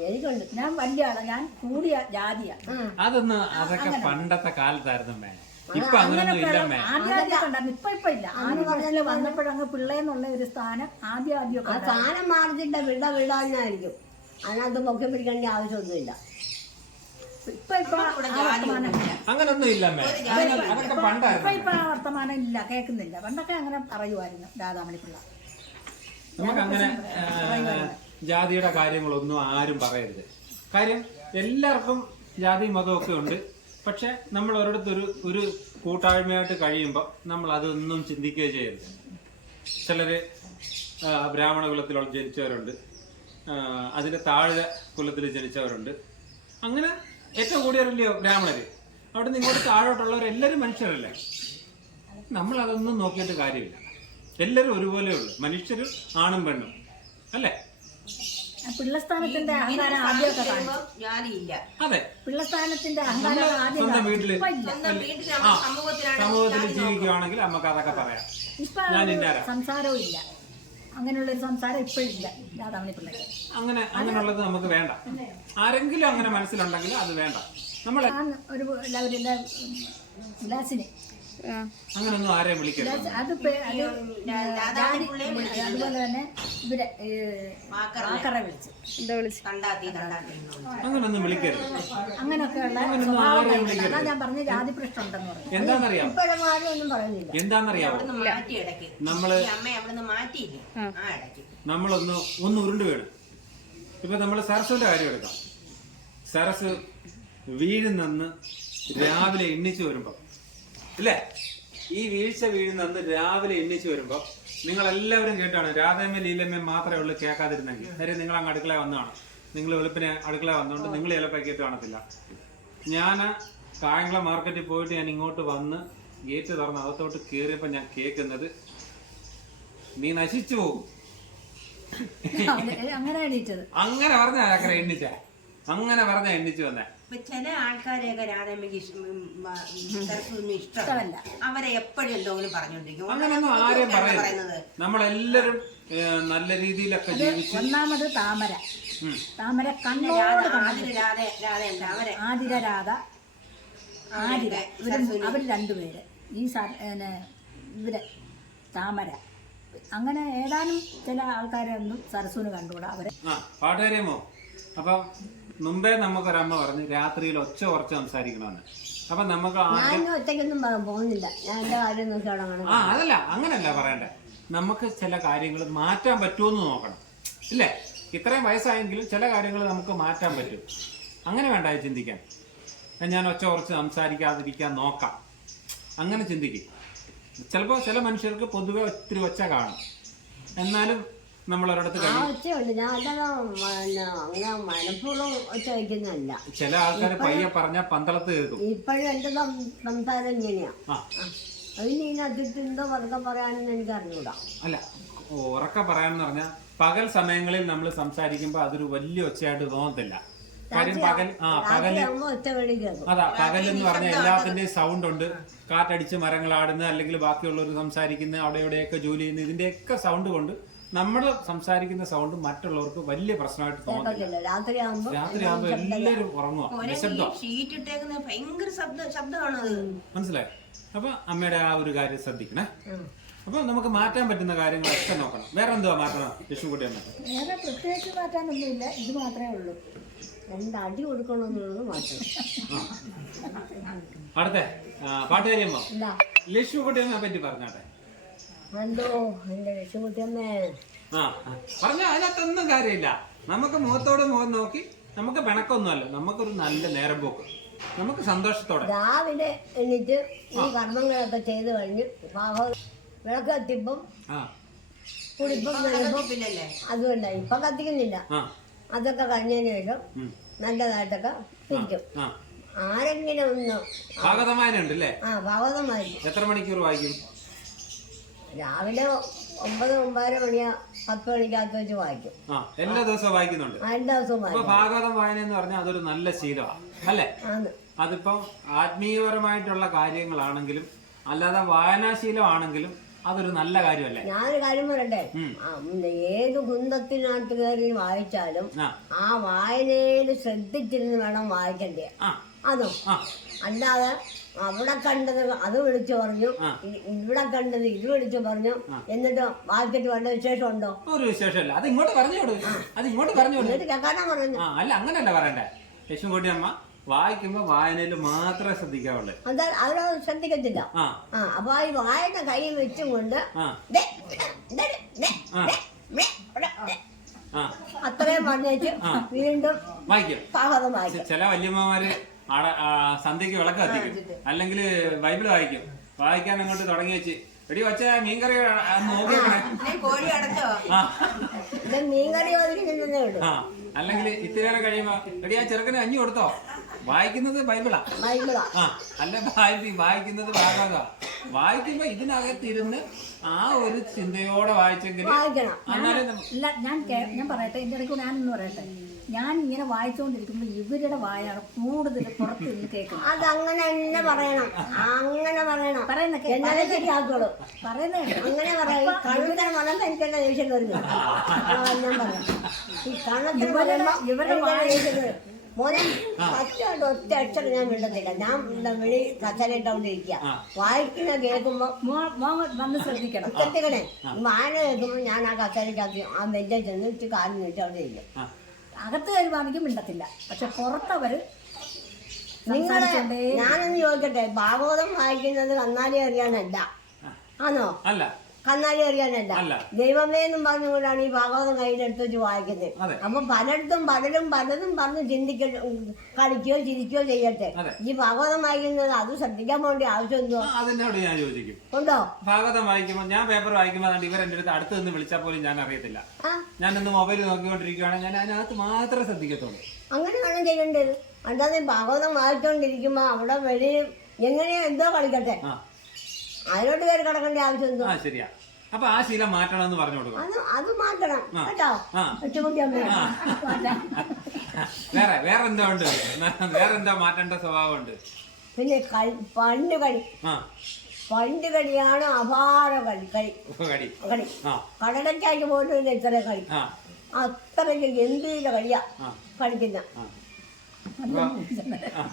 C: എനിക്കുണ്ട്.
D: ഞാൻ വലിയ ആളാ. ഞാൻ കൂടിയ ജാതിയാ.
A: അതൊന്നും അതൊക്കെ പണ്ടത്തെ കാലത്തായിരുന്നു മേ ഇപ്പൊ അങ്ങനൊന്നും
D: ഇല്ല ഇപ്പൊ ഇപ്പൊ ഇല്ല. ആദ്യം പറഞ്ഞാൽ വന്നപ്പോഴങ്ങ് പിള്ളേന്നുള്ള ഒരു സ്ഥാനം ആദ്യം ആദ്യം
C: ആ സ്ഥാനം മാറിച്ചിട്ട് വിട വിടാനായിരിക്കും. അതിനകത്ത് പൊക്കി പിടിക്കേണ്ട ആവശ്യമൊന്നുമില്ല.
D: ഇപ്പൊ ഇപ്പൊ ഇല്ല.
A: അങ്ങനൊന്നും ഇല്ലമ്മേ അതൊക്കെ അതൊക്കെ
D: ഇപ്പൊ
A: പണ്ടായിരുന്നു
D: ഇപ്പൊ ആ വർത്തമാനം ഇല്ല. കേൾക്കുന്നില്ല. പണ്ടൊക്കെ അങ്ങനെ പറയുമായിരുന്നു. രാധാമണി പിള്ള
A: നമുക്ക് അങ്ങനെ ജാതിയുടെ കാര്യങ്ങളൊന്നും ആരും പറയരുത്. കാര്യം എല്ലാവർക്കും ജാതി മതമൊക്കെ ഉണ്ട്. പക്ഷെ നമ്മൾ ഒരിടത്തൊരു ഒരു കൂട്ടായ്മയായിട്ട് കഴിയുമ്പോൾ നമ്മൾ അതൊന്നും ചിന്തിക്കുകയോ ചെയ്യരുത്. ചിലര് ബ്രാഹ്മണ കുലത്തിൽ ജനിച്ചവരുണ്ട്. അതിന്റെ അതിന്റെ താഴെ കുലത്തിൽ ജനിച്ചവരുണ്ട്. അങ്ങനെ ഏറ്റവും കൂടിയവരല്ലയോ ബ്രാഹ്മണര്? അവിടെ നിന്ന് ഇങ്ങോട്ട് താഴോട്ടുള്ളവരെല്ലാവരും മനുഷ്യരല്ലേ? നമ്മൾ അതൊന്നും നോക്കിയിട്ട് കാര്യമില്ല. എല്ലാവരും ഒരുപോലെ ഉള്ളു. മനുഷ്യരും ആണും പെണ്ണും. അല്ലേ?
D: പിള്ളസ്ഥാനത്തിന്റെ അഹങ്കാരം ആദ്യമൊക്കെ കാണിച്ചു.
B: ജാതിയില്ല
A: അതെ.
D: പിള്ളസ്ഥാനത്തിന്റെ അഹങ്കാരം ആദ്യം
A: സ്വന്തം
D: കാണിച്ചു.
A: വീട്ടിൽ
D: ഇപ്പൊ ഇല്ല.
B: സ്വന്തം വീട്ടിൽ
A: ആ
B: സമൂഹത്തിലാണ്
A: സമൂഹത്തിൽ ജീവിക്കുകയാണെങ്കിൽ നമുക്ക് അതൊക്കെ പറയാം.
D: ഇപ്പൊ ആ
A: ഞാൻ
D: ഒരു
A: ഇന്നാരാ
D: സംസാരവും ഇല്ല. അങ്ങനെയുള്ള ഒരു സംസാരം ഇപ്പോഴില്ല രാധാമണി
A: അങ്ങനെ അങ്ങനെയുള്ളത് നമുക്ക് വേണ്ട. ആരെങ്കിലും അങ്ങനെ മനസ്സിലുണ്ടെങ്കിൽ അത് വേണ്ട. നമ്മൾ
D: ഞാൻ ഒരു
E: ആ,
A: അങ്ങനൊന്നും ആരെയും വിളിക്കരുത്
D: അത് പേ- അത് ഡാഡി അതുപോലെ തന്നെ ഇവരെ ഈ വാക്കറെ വിളിച്ചു.
E: എന്താ വിളിച്ചു?
B: കണ്ടാത്തി കണ്ടാത്തി
A: അങ്ങനൊന്നും വിളിക്കരുത്.
D: അങ്ങനെയൊക്കെയുള്ള സ്വഭാവം. അതാ ഞാൻ പറഞ്ഞ ജാതി പ്രശ്നം ഉണ്ടെന്ന് പറഞ്ഞു.
A: എന്താണെന്നറിയാം
C: ഇപ്പോഴും ആരും ഒന്നും പറയുന്നില്ല.
A: എന്താണെന്നറിയാമോ?
B: അവിടുന്ന് മാറ്റി ഇടയ്ക്ക്.
A: നമ്മൾ
B: ഈ അമ്മ അവിടുന്ന് മാറ്റിയില്ലേ? ആ. ഇടയ്ക്ക്.
A: നമ്മളൊന്ന് ഒന്ന് ഉരുണ്ട് വേണം. ഇപ്പൊ നമ്മൾ സരസുവിന്റെ കാര്യം എടുക്കാം. സരസ് വീഴുന്നെന്ന് രാവിലെ എണ്ണിച്ചു വരുമ്പോ ഇല്ലേ? ഈ വീഴ്ച വീഴുന്ന അന്ന് രാവിലെ എണ്ണിച്ചു വരുമ്പോ നിങ്ങൾ എല്ലാവരും കേട്ടാണ് രാധാമ്മ ലീലമ്മ മാത്രമേ ഉള്ളൂ കേൾക്കാതിരുന്നെങ്കിൽ. കാര്യം നിങ്ങൾ അങ്ങ് അടുക്കള വന്നതാണ്. നിങ്ങൾ വെളുപ്പിനെ അടുക്കള വന്നുകൊണ്ട് നിങ്ങൾ ചിലപ്പോൾ കേട്ട് കാണത്തില്ല. ഞാൻ കായംകുളം മാർക്കറ്റിൽ പോയിട്ട് ഞാൻ ഇങ്ങോട്ട് വന്ന് ഗേറ്റ് തുറന്ന് അകത്തോട്ട് കയറിയപ്പോൾ ഞാൻ കേൾക്കുന്നത് നീ നശിച്ചു പോകും. (laughs) അങ്ങനെ പറഞ്ഞ എണ്ണിച്ച? അങ്ങനെ പറഞ്ഞ എണ്ണിച്ചു വന്നേ.
B: ഇപ്പൊ ചില ആൾക്കാരെയൊക്കെ രാധാമ്മയ്ക്ക് ഇഷ്ടം ഇഷ്ടമല്ല. അവരെ എപ്പോഴും എന്തെങ്കിലും പറഞ്ഞോണ്ടിരിക്കും
A: അങ്ങനെയൊന്നും ആരെയും
B: പറയുന്നത്
A: പറയുന്നത്? നമ്മളെല്ലാരും നല്ല രീതിയിലൊക്കെ ജീവിച്ചു
D: ഒന്നാമത് താമര. താമര
B: രാധ
D: കണ്ണോട് കണ്ണു
B: ആതിര രാധ അവരെ
D: ആതിര രാധ ആതിര. ഇവർ അവർ രണ്ടുപേര്. ഈ ഇവർ താമര. അങ്ങനെ ഏതാനും ചില ആൾക്കാരെ ഒന്നും സരസൂന് കണ്ടുകൂടാ. അവരെ
A: ആ പാട്ടുകാരിയമ്മോ അപ്പൊ മുമ്പേ നമുക്ക് ഒരമ്മ പറഞ്ഞു രാത്രിയിൽ ഒച്ച കുറച്ച് സംസാരിക്കണമെന്ന്. അപ്പൊ നമുക്ക് ആദ്യം
C: ഞാൻ ഒറ്റയ്ക്കൊന്നും പോ- പോകുന്നില്ല. ഞാൻ എന്റെ കാര്യം നോക്കി
A: ആ അതല്ല അങ്ങനല്ല പറയണ്ടേ. നമുക്ക് ചില കാര്യങ്ങൾ മാറ്റാൻ പറ്റുമെന്ന് നോക്കണം. ഇല്ലേ? ഇത്രയും വയസ്സായെങ്കിലും ചില കാര്യങ്ങൾ നമുക്ക് മാറ്റാൻ പറ്റും. അങ്ങനെ വേണ്ട ചിന്തിക്കാൻ. ഞാൻ ഒച്ച കുറച്ച് സംസാരിക്കാതിരിക്കാൻ നോക്കാം. അങ്ങനെ ചിന്തിക്കും. ചിലപ്പോൾ ചില മനുഷ്യർക്ക് പൊതുവെ ഒത്തിരി ഒച്ച കാണും. എന്നാലും നമ്മൾ ഒരിടത്ത്
C: ആ
A: കഴിയും
C: ഒച്ചയുണ്ട്. ഞാൻ അല്ലാതെ പിന്നെ അങ്ങനെ മനഃപൂർവം ഒച്ച വയ്ക്കുന്നതല്ല
A: ചില ആൾക്കാർ പയ്യെ പറഞ്ഞ പന്തളത്ത് കേൾക്കും.
C: ഇപ്പോഴും എന്റെ സം- സംസാരം ഇങ്ങനെയാ.
A: ആ.
C: അതിന് ഇതിനകത്തിട്ട് എന്തോ പതുക്കെ പറയാനെന്ന് എനിക്ക് അറിഞ്ഞൂടാ.
A: അല്ല ഉറക്ക പറയാന്ന് പറഞ്ഞ പകൽ സമയങ്ങളിൽ നമ്മൾ സംസാരിക്കുമ്പോൾ അതൊരു വലിയ ഒച്ചയായിട്ട് തോന്നത്തില്ല. കാര്യം പകൽ ആ
C: വെളി കേൾക്കും.
A: അതാ പകൽ എന്ന് പറഞ്ഞാൽ എല്ലാത്തിന്റെയും സൗണ്ട് ഉണ്ട്. കാറ്റടിച്ച് മരങ്ങൾ ആടുന്ന അല്ലെങ്കിൽ ബാക്കിയുള്ളവർ സംസാരിക്കുന്ന അവിടെ ഇവിടെയൊക്കെ ജോലി ചെയ്യുന്ന ഇതിന്റെയൊക്കെ സൗണ്ട് കൊണ്ട് നമ്മൾ സംസാരിക്കുന്ന സൗണ്ട് മറ്റുള്ളവർക്ക് വലിയ പ്രശ്നമായിട്ട് തോന്നുന്നില്ല എല്ലാവരും ഉറങ്ങുക
B: ഷീറ്റ് ഇട്ടേക്കുന്ന ഭയങ്കര ശബ്ദ
A: മനസ്സിലായി? അപ്പൊ അമ്മയുടെ ആ ഒരു കാര്യം ശ്രദ്ധിക്കണേ. അപ്പൊ നമുക്ക് മാറ്റാൻ പറ്റുന്ന കാര്യങ്ങൾ ഒക്കെ നോക്കണം. വേറെ എന്തുവാ മാറ്റണം വിഷ്ണുക്കുട്ടി അമ്മ
D: വേറെ പ്രത്യേകിച്ച് മാറ്റാനൊന്നുമില്ല. ഇത് മാത്രമേ ഉള്ളൂ.
C: രണ്ട് അടി കൊടുക്കണമെന്നുള്ളത് മാറ്റണം
A: അടുത്ത പാട്ടുകാരിയമ്മ
C: അമ്മ
A: ലക്ഷ്മിക്കുട്ടി അമ്മയെ പറ്റി പറഞ്ഞാട്ടെ.
C: എന്തോ എന്റെ രക്ഷകുട്ടിയമ്മേ
A: ആ പറഞ്ഞ അതിനകത്തൊന്നും കാര്യമില്ല. നമുക്ക് മുഖത്തോട് മുഖം നോക്കി നമുക്ക് പിണക്കൊന്നുമല്ല നമുക്കൊരു നല്ല നേരം പോക്ക്. നമുക്ക് സന്തോഷത്തോടെ.
C: രാവിലെ എണീറ്റ് ഈ കർമ്മങ്ങളൊക്കെ ചെയ്തു കഴിഞ്ഞ് വിളക്ക് കത്തിപ്പം
A: ആ.
C: കുടിപ്പം അതുമല്ല ഇപ്പൊ കത്തിക്കുന്നില്ല. അതൊക്കെ കഴിഞ്ഞതിന് ശേഷം നല്ലതായിട്ടൊക്കെ പിടിക്കും
A: ആ.
C: ആരെങ്കിലും ഒന്ന്
A: ഭാഗതമായ ഭാഗതമായി
C: ആ ഭാഗവതമായിരിക്കും
A: എത്ര മണിക്കൂർ വായിക്കും?
C: രാവിലെ ഒമ്പത് ഒമ്പതര മണിയാ പത്ത് മണിക്കകത്ത് വെച്ച് വായിക്കും.
A: ആ എല്ലാ ദിവസവും വായിക്കുന്നുണ്ട്.
C: ആ എല്ലാ ദിവസവും
A: അപ്പൊ
C: വായിക്കും.
A: ഭാഗവതം വായന എന്ന് പറഞ്ഞാൽ അതൊരു നല്ല ശീലമാണ് അല്ലേ?
C: ആണ്.
A: അതിപ്പം ആത്മീയപരമായിട്ടുള്ള കാര്യങ്ങളാണെങ്കിലും അല്ലാതെ വായനാശീലമാണെങ്കിലും അതൊരു നല്ല കാര്യമല്ലേ?
C: ഞാനൊരു കാര്യം പറയട്ടെ?
A: ഉം.
C: ആ, ഉം, ഏത് കുന്തത്തിനകത്ത് കയറി വായിച്ചാലും
A: ആ.
C: ആ വായനയിൽ ശ്രദ്ധിച്ചിരുന്ന് വേണം വായിക്കണ്ടേ
A: ആ.
C: അതോ.
A: ആ.
C: അല്ലാതെ അവിടെ കണ്ടത് അത് വിളിച്ചു പറഞ്ഞു. ഇവിടെ കണ്ടത് ഇത് വിളിച്ചു പറഞ്ഞു. എന്നിട്ട് വായിച്ചിട്ട് വല്ല വിശേഷം ഉണ്ടോ?
A: ഒരു വിശേഷമല്ല. അത് ഇങ്ങോട്ട് പറഞ്ഞോളൂ അത് ഇങ്ങോട്ട് പറഞ്ഞോളൂ
C: എന്നിട്ട് കേൾക്കാനാ പറഞ്ഞു
A: ആ അല്ല അങ്ങനല്ല പറയണ്ടേ. ലക്ഷ്മിക്കുട്ടി അമ്മ വായിക്കുമ്പോ വായനയിൽ മാത്രമേ ശ്രദ്ധിക്കാവുള്ളൂ.
C: അതാ അവരത് ശ്രദ്ധിക്കത്തില്ല.
A: ആ.
C: അപ്പൊ ആ ഈ വായന കൈ വെച്ചും കൊണ്ട് അത്രയും പറഞ്ഞേച്ച് വീണ്ടും
A: വായിക്കും.
C: പാകതം വായിക്കും.
A: ചില വല്യമ്മമാര് ആടെ സന്ധ്യക്ക് വിളക്ക് കത്തിക്കും. അല്ലെങ്കിൽ ബൈബിൾ വായിക്കും. വായിക്കാൻ അങ്ങോട്ട് തുടങ്ങി വെച്ച്. എടി വച്ച മീൻകറി ആ അല്ലെങ്കിൽ ഇത്തിരി നേരം കഴിയുമ്പോ എടി ആ ചെറുക്കന് അഞ്ഞു കൊടുത്തോ? വായിക്കുന്നത് ബൈബിളാ. ആ അല്ല വായി വായിക്കുന്നത് ഭാഗമാ വായിക്കുമ്പോ ഇതിനകത്തിരുന്ന് ആ ഒരു ചിന്തയോടെ വായിച്ചെങ്കിൽ
D: ഞാൻ ഞാൻ പറയട്ടെ ഇടയ്ക്ക് ഞാനൊന്ന് പറയട്ടെ. ഞാൻ ഇങ്ങനെ വായിച്ചുകൊണ്ടിരിക്കുമ്പോൾ ഇവരുടെ വായാണ് കൂടുതൽ പുറത്ത് നിന്ന് കേൾക്കുന്നത്.
C: അങ്ങനെ തന്നെ പറയണം. അങ്ങനെ പറയണം.
D: പറയുന്ന ശരിയാക്കോളൂ
C: എന്നാലേ ശരിയാക്കുള്ളൂ
D: പറയുന്നത്
C: അങ്ങനെ പറയാം കഴുത്തിന് മണം എനിക്കെന്നെ ദേഷ്യം വരുന്നു ഞാൻ പറയാം ഈ കണ്ണത്തിന്
D: ഇവരുടെ
C: മോനെ പറ്റാണ്ട് ഒറ്റ അക്ഷരം ഞാൻ മിണ്ടത്തില്ല. ഞാൻ വെളി കച്ചറിട്ടോണ്ടിരിക്കുക വായിക്കുന്ന കേൾക്കുമ്പോ
D: വന്ന് ശ്രദ്ധിക്കണം.
C: കത്തിക്കണേ വായന കേൾക്കുമ്പോ ഞാൻ ആ കച്ചറിക്കകത്ത് ആ മെജ്ജ ചെന്ന് ഇച്ചിരി കാലം അവിടെ ഇരിക്കും.
D: അകത്ത് കയറുവാണെങ്കിൽ മിണ്ടത്തില്ല. പക്ഷെ പുറത്തവർ
C: നിങ്ങളെ
D: സംസാരിച്ചോണ്ടേ
C: ഞാനൊന്ന് ചോദിക്കട്ടെ? ഭാഗവതം വായിക്കുന്നത് കന്നാലി അറിയാനല്ല. ആണോ
A: അല്ല.
C: കന്നാലി അറിയാനല്ല. ദൈവമേ എന്നും പറഞ്ഞുകൊണ്ടാണ് ഈ ഭാഗവതം കയ്യിലെടുത്ത് വെച്ച് വായിക്കുന്നത്. അപ്പൊ പലയിടത്തും പലരും പലതും പറഞ്ഞ് ചിന്തിക്ക കളിക്കുകയോ ചിരിക്കുകയോ ചെയ്യട്ടെ. ഈ ഭാഗവതം വായിക്കുന്നത് അത് ശ്രദ്ധിക്കാൻ വേണ്ടി ആവശ്യം എന്തോ?
A: അതിനോട് ഞാൻ ചോദിക്കും.
C: ഉണ്ടോ?
A: ഭാഗവതം വായിക്കുമ്പോൾ ഞാൻ പേപ്പർ വായിക്കുമ്പോൾ ഇവർ എന്റെ അടുത്ത് അടുത്ത് നിന്ന് വിളിച്ചാൽ പോലും ഞാൻ അറിയത്തില്ല. ഞാൻ ഇന്ന് മൊബൈൽ നോക്കിക്കൊണ്ടിരിക്കുകയാണ് ഞാൻ അതിനകത്ത് മാത്രമേ ശ്രദ്ധിക്കത്തുള്ളൂ.
C: അങ്ങനെ വേണം ചെയ്യേണ്ടത്? അല്ലാതെ ഭാഗവതം വായിച്ചോണ്ടിരിക്കുമ്പോ അവിടെ വെളിയിൽ എങ്ങനെയാ എന്തോ കളിക്കട്ടെ? അതിലോട്ട് കയറി കിടക്കേണ്ട ആവശ്യം
A: ആ ശരിയാ. അപ്പൊ ആ ശീലം മാറ്റണം എന്ന് പറഞ്ഞു കൊടുക്കണം.
C: അത് അത് മാറ്റണം. കേട്ടോ?
A: ആ.
C: ഒറ്റക്കുട്ടി അമ്മ.
A: വേറെ വേറെ എന്താ ഉണ്ട്? വേറെ എന്താ മാറ്റേണ്ട സ്വഭാവമുണ്ട്?
C: പിന്നെ കളി പണ്ട് കളി.
A: ആ.
C: പണ്ട് കളിയാണ് അപാര കളി. കളി.
A: കടി
C: കളി.
A: ആ.
C: കടലക്കായ്ക്ക് പോയിട്ടില്ല ഇത്ര കളി.
A: ആ.
C: അത്രയ്ക്ക് ഗംഭീര കളിയാ.
A: ആ.
C: കളിക്കുന്ന.
A: ആ. അപ്പൊ ആ.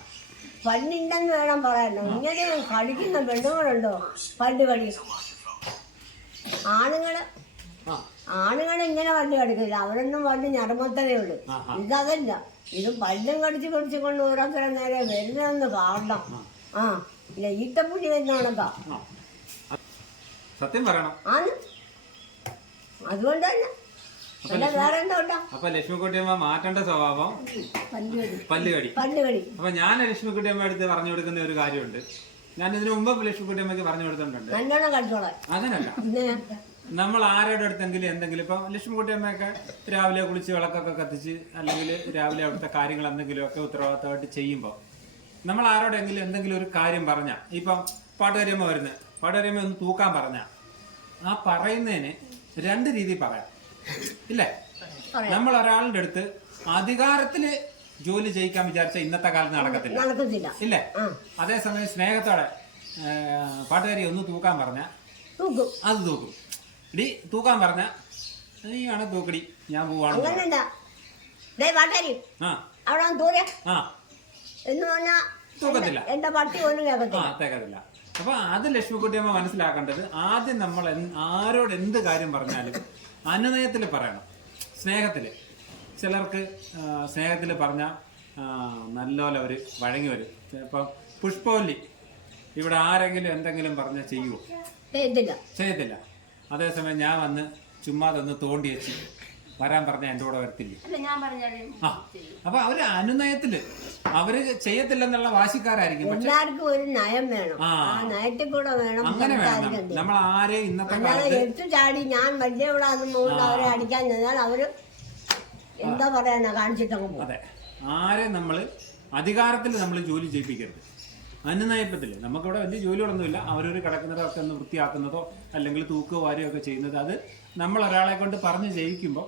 C: പണ്ടിണ്ടെന്ന് വേണം പറയാനോ? ഇങ്ങനെ കളിക്കുന്ന പെണ്ണുങ്ങളുണ്ടോ? പണ്ട് കളി.
A: ആണുങ്ങൾ
C: ആണുങ്ങൾ ഇങ്ങനെ പണ്ട് കളിക്കില്ല. അവരൊന്നും പണ്ട് ഞരമത്തതേ ഉള്ളൂ. ഇതതല്ല ഇത് പല്ലും കടിച്ച് കടിച്ചു കൊണ്ട് ഓരോരുത്തരെ നേരെ വരുന്നതെന്ന് കാണണം ആ. ഇല്ല ഈട്ടപ്പുഴി
A: വരുന്നതാണക്കാ സത്യം പറയണം.
C: ആണ്. അതുകൊണ്ട് തന്നെ അല്ല വേറെ എന്താ ഉണ്ടാ
A: അപ്പൊ ലക്ഷ്മിക്കുട്ടിയമ്മ മാറ്റേണ്ട സ്വഭാവം പല്ലുകടി.
C: പല്ലുകടി.
A: അപ്പൊ ഞാൻ ലക്ഷ്മിക്കുട്ടിയമ്മ അടുത്ത് പറഞ്ഞു കൊടുക്കുന്ന ഒരു കാര്യമുണ്ട്. ഞാൻ ഇതിനു മുമ്പ് ലക്ഷ്മിക്കുട്ടിയമ്മയ്ക്ക് പറഞ്ഞു കൊടുത്തിട്ടുണ്ട്. അങ്ങനല്ല. നമ്മൾ ആരുടെ അടുത്തെങ്കിലും എന്തെങ്കിലും ഇപ്പൊ ലക്ഷ്മിക്കുട്ടിയമ്മയൊക്കെ രാവിലെ കുളിച്ച് വിളക്കൊക്കെ കത്തിച്ച് അല്ലെങ്കിൽ രാവിലെ അവിടുത്തെ കാര്യങ്ങൾ എന്തെങ്കിലും ഒക്കെ ഉത്തരവാദിത്തമായിട്ട് ചെയ്യുമ്പോൾ നമ്മൾ ആരോടെങ്കിലും എന്തെങ്കിലും ഒരു കാര്യം പറഞ്ഞ ഇപ്പം പാട്ടുകാരിയമ്മ വരുന്നത് പാട്ടുകാരിയമ്മ ഒന്ന് തൂക്കാൻ പറഞ്ഞ ആ പറയുന്നതിന് രണ്ട് രീതി പറയാം. ഇല്ലേ? നമ്മൾ ഒരാളുടെ അടുത്ത് അധികാരത്തിൽ ജോലി ചെയ്യിക്കാൻ വിചാരിച്ച ഇന്നത്തെ കാലത്ത് നടക്കത്തില്ല. ഇല്ലേ? അതേസമയം സ്നേഹത്തോടെ പാട്ടുകാരി ഒന്ന് തൂക്കാൻ പറഞ്ഞ അത് തൂക്കും. ഇടി തൂക്കാൻ പറഞ്ഞ നീയാണ് തൂക്കടി ഞാൻ പോവാണ് തൂക്കത്തില്ല. തേക്കത്തില്ല. അപ്പൊ അത് ലക്ഷ്മിക്കുട്ടിയമ്മ മനസ്സിലാക്കേണ്ടത് ആദ്യം നമ്മൾ ആരോട് എന്ത് കാര്യം പറഞ്ഞാലും അനുനയത്തിൽ പറയണം. സ്നേഹത്തിൽ ചിലർക്ക് സ്നേഹത്തിൽ പറഞ്ഞാൽ നല്ലപോലെ അവർ വഴങ്ങി വരും. ഇപ്പം പുഷ്പവല്ലി ഇവിടെ ആരെങ്കിലും എന്തെങ്കിലും പറഞ്ഞാൽ ചെയ്യുമോ
C: ചെയ്യത്തില്ല.
A: അതേസമയം ഞാൻ വന്ന് ചുമ്മാതൊന്ന് തോണ്ടി വെച്ച് വരാൻ പറഞ്ഞ എന്റെ കൂടെ വരത്തില്ലേ? ആ അപ്പൊ അവർ അനുനയത്തിൽ അവർ ചെയ്യത്തില്ലെന്നുള്ള വാശിക്കാരായിരിക്കും. പക്ഷെ
C: എല്ലാവർക്കും ഒരു നയം വേണം.
A: ആ.
C: ആ നയത്തിൽ കൂടെ വേണം
A: അങ്ങനെ വേണം.
C: സംസാരിക്കണ്ടേ
A: നമ്മൾ ആരെ ഇന്നത്തെ
C: അല്ലാതെ
A: കാലത്ത്
C: എടുത്തു ചാടി ഞാൻ വലിയ ഇവിടെ അതുകൊണ്ട് അവരെ അടിക്കാൻ ചെന്നാൽ അവർ എന്താ പറയാനാ കാണിച്ചിട്ടങ്ങ് പോകും.
A: അതെ. ആരെ നമ്മൾ അധികാരത്തിൽ നമ്മൾ ജോലി ചെയ്യിപ്പിക്കരുത്. അനുനയപ്പത്തിൽ നമുക്കിവിടെ വലിയ ജോലികളൊന്നുമില്ല. അവരൊരു കിടക്കുന്നതൊക്കെ ഒന്ന് വൃത്തിയാക്കുന്നതോ അല്ലെങ്കിൽ തൂക്കോ വാരുകയോ ഒക്കെ ചെയ്യുന്നത് അത് നമ്മൾ ഒരാളെ കൊണ്ട് പറഞ്ഞ് ചെയ്യിക്കുമ്പോൾ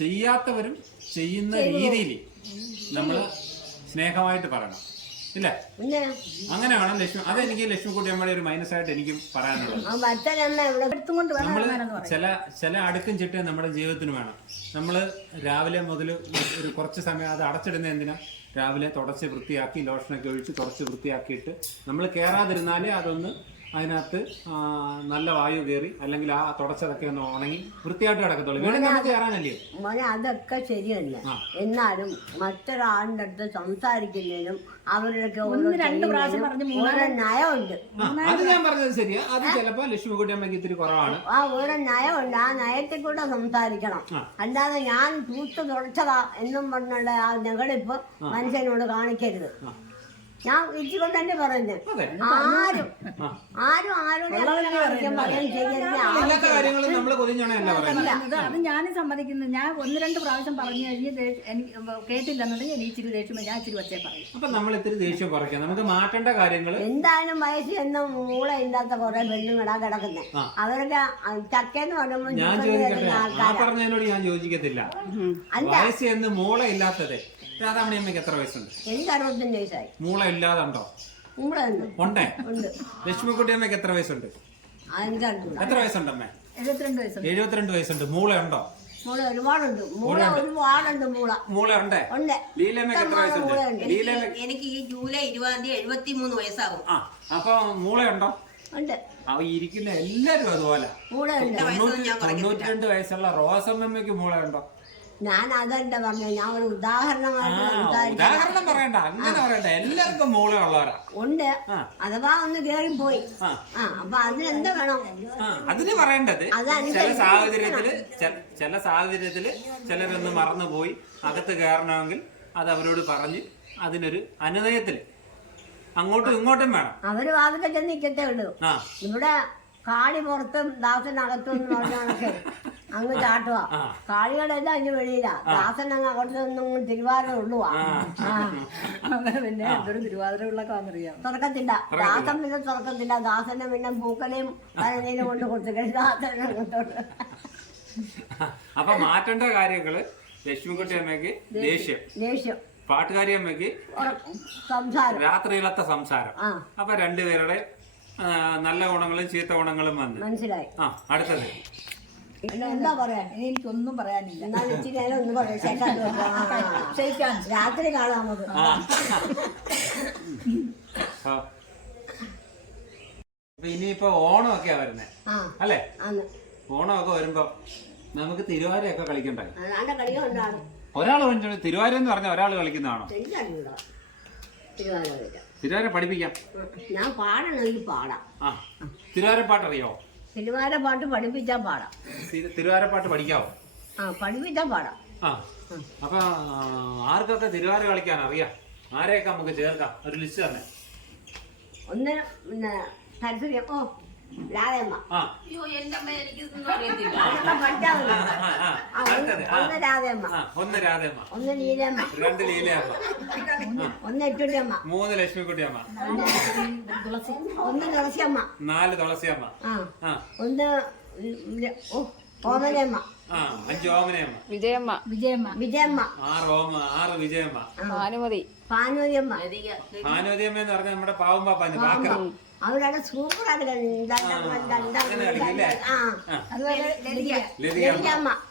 A: ചെയ്യാത്തവരും ചെയ്യുന്ന രീതിയിൽ നമ്മൾ സ്നേഹമായിട്ട് പറയണം. ഇല്ല?
C: അങ്ങനെയാണ്
A: അങ്ങനെ വേണം ലക്ഷ്മി അതെനിക്ക് ലക്ഷ്മിക്കുട്ടിയമ്മയുടെ ഒരു മൈനസ് ആയിട്ട് എനിക്ക് പറയാനുള്ളത്. നമ്മൾ ചില ചില അടുക്കും ചിട്ടയും നമ്മുടെ ജീവിതത്തിന് വേണം. നമ്മൾ രാവിലെ മുതൽ ഒരു കുറച്ച് സമയം അത് അടച്ചിടുന്ന എന്തിനാ? രാവിലെ തുടച്ച് വൃത്തിയാക്കി ലോഷനൊക്കെ ഒഴിച്ച് തുടച്ച് വൃത്തിയാക്കിയിട്ട് നമ്മൾ കയറാതിരുന്നാലേ അതൊന്ന് അതിനകത്ത് നല്ല വായു കയറി അല്ലെങ്കിൽ ആ തുടച്ചതൊക്കെ ഒന്ന് ഉണങ്ങി വൃത്തിയായിട്ട് കിടക്കത്തുള്ളൂ. നമുക്ക് കയറാനല്ലേ?
C: മോനെ അതൊക്കെ ശരിയല്ല. എന്നാലും മറ്റൊരാളിന്റെ അടുത്ത് സംസാരിക്കുന്നതിനും അവരുടെയൊക്കെ
D: ഒന്ന് രണ്ട് പ്രാവശ്യം
C: ചെയ്യുന്നതിനും
D: പറഞ്ഞ്
C: ഓരോ നയമുണ്ട്.
A: അത് ഞാൻ പറഞ്ഞത് ശരിയാ. അത് ചിലപ്പോ ലക്ഷ്മിക്കുട്ടി അമ്മയ്ക്ക് ഇത്തിരി കുറവാണ്.
C: ആ ഓരോ നയമുണ്ട്. ആ നയത്തിൽ കൂടെ സംസാരിക്കണം. അല്ലാതെ ഞാൻ തൂത്ത് തുടച്ചതാ എന്നും പറഞ്ഞുള്ള ആ ഞങ്ങളിപ്പോ മനുഷ്യനോട് കാണിക്കരുത്. ഞാൻ ഇച്ചുകൊണ്ട് തന്നെ പറയുന്നത്. ആരും ആരും ആരോടും അങ്ങനെ പറയാൻ ചെയ്യരുത്
A: ഇല്ലാത്ത കാര്യങ്ങളും നമ്മൾ പറയുന്നത്.
D: അത് അത് ഞാനും സമ്മതിക്കുന്നു. ഞാൻ ഒന്ന് രണ്ട് പ്രാവശ്യം പറഞ്ഞു കഴിഞ്ഞ് ദേ- എനിക്ക് കേട്ടില്ലെന്നുണ്ടെങ്കിൽ എനിക്ക് ഇച്ചിരി ദേഷ്യം ഞാൻ ഇച്ചിരി വച്ചേ പറയും.
A: അപ്പൊ നമ്മൾ ഇത്തിരി ദേഷ്യം കുറയ്ക്കാം. നമുക്ക് മാറ്റേണ്ട കാര്യങ്ങൾ
C: എന്തായാലും വയസ്സിൽ എന്ന മൂള ഇല്ലാത്ത കുറെ പെണ്ണുങ്ങളാ കിടക്കുന്നത് അവരുടെ ചക്കേന്ന് പറയുമ്പോൾ
A: ഞാൻ ചോദിക്കട്ടെ? ആ
C: ആൾക്കാരാ.
A: പറഞ്ഞതിനോട് ഞാൻ യോജിക്കത്തില്ല. വയസ്സ് എന്ന് മൂള ഇല്ലാത്തത്. രാധാമണി അമ്മയ്ക്ക് എത്ര വയസ്സുണ്ട്?
C: എനിക്ക് അറുപത്തഞ്ച് വയസ്സായി.
A: മൂള ഇല്ലാതുണ്ടോ?
C: മൂള ഉണ്ട്.
A: ഉണ്ടേ?
C: ഉണ്ട്.
A: ലക്ഷ്മിക്കുട്ടി അമ്മയ്ക്ക് എത്ര വയസ്സുണ്ട്?
C: അറിഞ്ഞൂടാ
A: എത്ര വയസ്സുണ്ട് അമ്മേ?
D: എഴുപത്തിരണ്ട് വയസ്സുണ്ട്.
A: എഴുപത്തിരണ്ട് വയസ്സുണ്ട്. മൂള ഉണ്ടോ?
C: മൂള ഒരുപാടുണ്ട്. മൂള ഒരുപാടുണ്ട് മൂള.
A: മൂള ഉണ്ടേ?
C: ഉണ്ട്.
A: ലീലമ്മയ്ക്ക് എത്ര വയസ്സുണ്ട്. ലീലമ്മ
B: എനിക്ക് ഈ ജൂലൈ ഇരുപതാം തീയതി എഴുപത്തി മൂന്ന് വയസ്സാകും
A: ആ അപ്പൊ മൂളയുണ്ടോ
C: ഉണ്ട്?
A: ആ ഇരിക്കുന്ന എല്ലാരും അതുപോലെ.
C: മൂളയുണ്ട്
A: തൊണ്ണൂറ്റി തൊണ്ണൂറ്റിരണ്ട് വയസ്സുള്ള റോസമ്മയ്ക്ക് മൂളയുണ്ടോ
C: ഞാൻ അതല്ല പറഞ്ഞ ഞാൻ ഒരു ഉദാഹരണമായിട്ട്
A: ഉദാഹരണം പറയണ്ട അങ്ങനെ പറയണ്ട. എല്ലാവർക്കും മൂള ഉള്ളവരാ.
C: ഉണ്ട്. അഥവാ ഒന്ന് കേറിപ്പോയി
A: ആ.
C: ആ അപ്പൊ അതിനെന്താ വേണം?
A: ആ, അതിന് പറയേണ്ടത്
C: അതനുസരിച്ച്
A: ചില സാഹചര്യത്തിൽ ചെ- ചില സാഹചര്യത്തിൽ ചിലരൊന്ന് മറന്നുപോയി അകത്ത് കയറണമെങ്കിൽ അത് അവരോട് പറഞ്ഞ് അതിനൊരു അനുനയത്തിൽ. അങ്ങോട്ടും ഇങ്ങോട്ടും വേണം.
C: അവർ വാതിലൊക്കെ ചെന്ന് നിൽക്കത്തേ ഉള്ളൂ.
A: ആ.
C: ഇവിടെ കാടി പുറത്തും ദാസനകത്തും എന്ന് പറഞ്ഞാണൊക്കെ. (laughs) അങ്ങ് ചാട്ടുക. കാളികളെല്ലാം വെളിയില്ല വെളിയില. ദാസൻ അങ്ങ് അവിടെ നിന്നും തിരുവാതിര ഉള്ളുവാ
D: പിന്നെ എന്തൊരു തിരുവാതിര ഉള്ളൊക്കെ വന്നറിയാം?
C: തുറക്കത്തില്ല. ദാസൻ പിന്നെ തുറക്കത്തില്ല. ദാസന്റെ പിന്നെ പൂക്കളെയും പനനീരും കൊണ്ട് കൊടുത്തിട്ട് ദാസൻ അങ്ങോട്ടോട്ട്
A: അപ്പൊ മാറ്റേണ്ട കാര്യങ്ങൾ ലക്ഷ്മിക്കുട്ടി അമ്മയ്ക്ക് ദേഷ്യം.
C: ദേഷ്യം.
A: പാട്ടുകാരി അമ്മയ്ക്ക്
C: സംസാരം.
A: രാത്രിയിലത്തെ സംസാരം. അപ്പൊ രണ്ടുപേരുടെ നല്ല ഗുണങ്ങളും ചീത്ത ഗുണങ്ങളും വന്ന്.
C: മനസ്സിലായി.
A: ആ അടുത്തത്.
C: എന്താ പറയാൻ?
D: ഇനി എനിക്കൊന്നും പറയാനില്ല.
C: എന്നാലും ഇച്ചിരി നേരം ഒന്ന് പറയാം.
D: ക്ഷയിക്കാൻ
C: രാത്രി കാണാം നമുക്ക്
A: ഇനിയിപ്പോ ഓണമൊക്കെയാ വരുന്നേ.
C: ആ.
A: അല്ലേ?
C: അന്ന്.
A: ഓണമൊക്കെ വരുമ്പോ നമുക്ക് തിരുവാരയൊക്കെ കളിക്കണ്ടേ? ഒരാൾ തിരുവാര എന്ന് പറഞ്ഞ ഒരാൾ കളിക്കുന്നതാണോ
C: എനിക്കറിയൂടാ തിരുവാതിര
A: തിരുവാര പഠിപ്പിക്കാം.
C: ഞാൻ പാടണമെങ്കിൽ പാടാം.
A: ആ. പാട്ടറിയോ അറിയോ?
C: തിരുവാര പാട്ട് പഠിപ്പിച്ചാൽ പാടാം.
A: തിരുവാര തിരുവാരപ്പാട്ട് പഠിക്കാവോ?
C: ആ പഠിപ്പിച്ചാൽ പാടാം.
A: ആ. അപ്പൊ ആർക്കൊക്കെ തിരുവാര കളിക്കാൻ അറിയാം? ആരെയൊക്കെ നമുക്ക് ചേർക്കാം? ഒരു ലിസ്റ്റ് തന്നെ.
C: ഒന്ന് പിന്നെ താല്പര്യം ഓ രാധയമ്മ
A: ആ.
C: അതൊക്കെ പഠിച്ചാൽ മതി
A: ആ, ആ,
C: ആ, ഒന്ന് രാധയമ്മ
A: ഒന്ന് രാധയമ്മ
C: ഒന്ന് നീലയമ്മ.
A: രണ്ട് ലീലയമ്മ
C: ഒന്ന് എട്ടുട്ടിയമ്മ
A: മൂന്ന് ലക്ഷ്മിക്കുട്ടിയമ്മ.
C: ഒന്ന് തുളസിയമ്മ.
A: നാല് തുളസിയമ്മ.
C: ഒന്ന് ഓമനയമ്മ.
A: ആ അഞ്ച് ഓമനയമ്മ.
E: വിജയമ്മ.
D: വിജയമ്മ.
C: വിജയമ്മ.
A: ആറ് ഓമ ആറ് വിജയമ്മ.
E: ഭാനുമതി.
C: പാനൂരിയമ്മ
A: ഭാനുവതിയമ്മ എന്ന് പറഞ്ഞാൽ നമ്മുടെ പാവം പാപ്പാന്റെ പാക്കറ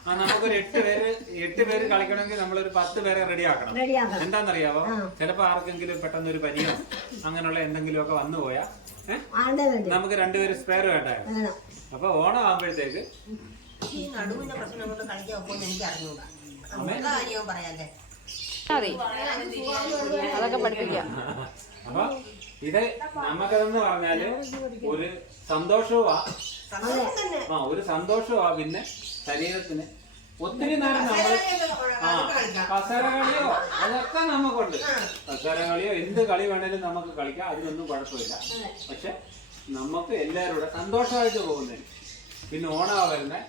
C: ആ
A: നമുക്കൊരു എട്ട് പേര് എട്ട് പേര് കളിക്കണമെങ്കിൽ നമ്മളൊരു പത്ത് പേരെ റെഡിയാക്കണം
C: റെഡിയാക്കണം
A: എന്താണെന്നറിയാവോ? ചിലപ്പോ ആർക്കെങ്കിലും പെട്ടെന്ന് ഒരു പനിയോ അങ്ങനെയുള്ള എന്തെങ്കിലും ഒക്കെ വന്നു പോയാ നമുക്ക് രണ്ടുപേര് സ്പെയർ വേണ്ടായിരുന്നു.
C: വേണം.
A: അപ്പൊ ഓണം ആകുമ്പോഴത്തേക്ക്
B: ഈ നടുവിന്റെ പ്രശ്നം കൊണ്ട് കളിക്കാൻ പോകുമ്പോൾ എനിക്ക് അറിഞ്ഞൂടാ.
E: അതൊക്കെ പഠിപ്പിക്കാം.
A: അപ്പൊ ഇത് നമുക്കതെന്ന് പറഞ്ഞാൽ ഒരു സന്തോഷവുമാ ആ ഒരു സന്തോഷവുമാ പിന്നെ ശരീരത്തിന്. ഒത്തിരി നേരം നമ്മൾ ആ കസര കളിയോ? അതൊക്കെ നമുക്കുണ്ട്. കസര കളിയോ? എന്ത് കളി വേണേലും നമുക്ക് കളിക്കാം. അതിനൊന്നും കുഴപ്പമില്ല. പക്ഷെ നമുക്ക് എല്ലാവരും കൂടെ സന്തോഷമായിട്ട് പോകുന്നതിന് പിന്നെ ഓണമാ വരുന്നേ.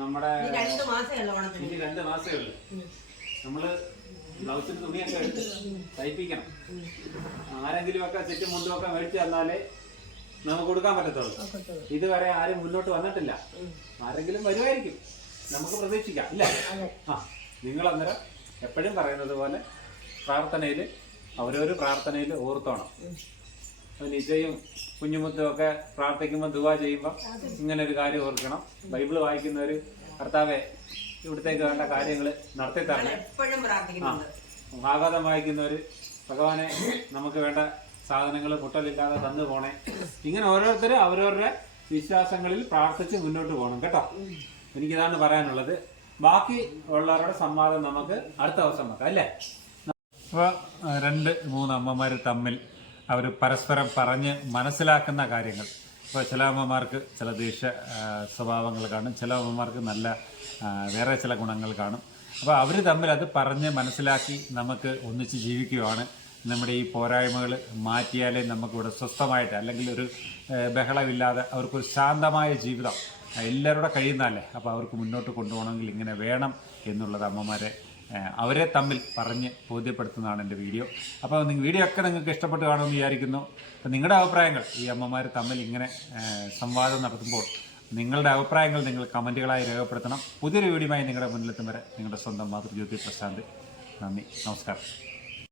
A: നമ്മുടെ
B: രണ്ട് മാസമേ ഉള്ളൂ
A: നമ്മൾ ബ്ലൗസിന് തുണിയൊക്കെ എടുത്ത് തയ്പ്പിക്കണം. ആരെങ്കിലും ഒക്കെ സെറ്റ് മുണ്ടും ഒക്കെ മേടിച്ചു തന്നാലേ നമുക്ക് കൊടുക്കാൻ പറ്റത്തുള്ളൂ. ഇതുവരെ ആരും മുന്നോട്ട് വന്നിട്ടില്ല. ആരെങ്കിലും വരുമായിരിക്കും. നമുക്ക് പ്രതീക്ഷിക്കാം ഇല്ല ആ നിങ്ങൾ അന്നേരം എപ്പോഴും പറയുന്നത് പോലെ പ്രാർത്ഥനയിൽ അവരൊരു പ്രാർത്ഥനയിൽ ഓർത്തോണം. നിജയും കുഞ്ഞുമുത്തും ഒക്കെ പ്രാർത്ഥിക്കുമ്പോൾ ദുവാ ചെയ്യുമ്പോൾ ഇങ്ങനെ ഒരു കാര്യം ഓർക്കണം. ബൈബിൾ വായിക്കുന്നവർ കർത്താവെ ഇവിടത്തേക്ക് വേണ്ട കാര്യങ്ങൾ നടത്തി തരണം
B: എപ്പോഴും പ്രാർത്ഥിക്കുന്നുണ്ട്.
A: ഭാഗവതം വായിക്കുന്നവര് ഭഗവാനെ നമുക്ക് വേണ്ട സാധനങ്ങൾ പൊട്ടലില്ലാതെ തന്നു പോണേ. ഇങ്ങനെ ഓരോരുത്തരും അവരവരുടെ വിശ്വാസങ്ങളിൽ പ്രാർത്ഥിച്ച് മുന്നോട്ട് പോകണം കേട്ടോ. എനിക്കിതാണ് പറയാനുള്ളത്. ബാക്കി ഉള്ളവരുടെ സംവാദം നമുക്ക് അടുത്ത ദിവസം വെക്കാം അല്ലേ? അപ്പോൾ രണ്ട് മൂന്ന് അമ്മമാർ തമ്മിൽ അവർ പരസ്പരം പറഞ്ഞ് മനസ്സിലാക്കുന്ന കാര്യങ്ങൾ. ഇപ്പോൾ ചില അമ്മമാർക്ക് ചില ദേഷ്യ സ്വഭാവങ്ങൾ കാണും ചില അമ്മമാർക്ക് നല്ല വേറെ ചില ഗുണങ്ങൾ കാണും. അപ്പോൾ അവർ തമ്മിൽ അത് പറഞ്ഞ് മനസ്സിലാക്കി നമുക്ക് ഒന്നിച്ച് ജീവിക്കുകയാണ്. നമ്മുടെ ഈ പോരായ്മകൾ മാറ്റിയാലേ നമുക്കിവിടെ സ്വസ്ഥമായിട്ട് അല്ലെങ്കിൽ ഒരു ബഹളമില്ലാതെ അവർക്കൊരു ശാന്തമായ ജീവിതം എല്ലാവരുടെ കഴിയുന്നതല്ലേ അപ്പോൾ അവർക്ക് മുന്നോട്ട് കൊണ്ടുപോകണമെങ്കിൽ ഇങ്ങനെ വേണം എന്നുള്ളത് അമ്മമാരെ അവരെ തമ്മിൽ പറഞ്ഞ് ബോധ്യപ്പെടുത്തുന്നതാണ് എന്റെ വീഡിയോ. അപ്പോൾ നിങ്ങൾ വീഡിയോ ഒക്കെ നിങ്ങൾക്ക് ഇഷ്ടപ്പെട്ട് കാണുമെന്ന് വിചാരിക്കുന്നു. അപ്പോൾ നിങ്ങളുടെ അഭിപ്രായങ്ങൾ ഈ അമ്മമാർ തമ്മിൽ ഇങ്ങനെ സംവാദം നടത്തുമ്പോൾ നിങ്ങളുടെ അഭിപ്രായങ്ങൾ നിങ്ങൾ കമന്റുകളായി രേഖപ്പെടുത്തണം. പുതിയൊരു വീഡിയോയുമായി നിങ്ങളുടെ മുന്നിലെത്തും വരെ നിങ്ങളുടെ സ്വന്തം മാതൃജ്യോതി പ്രശാന്ത്. നന്ദി. നമസ്കാരം.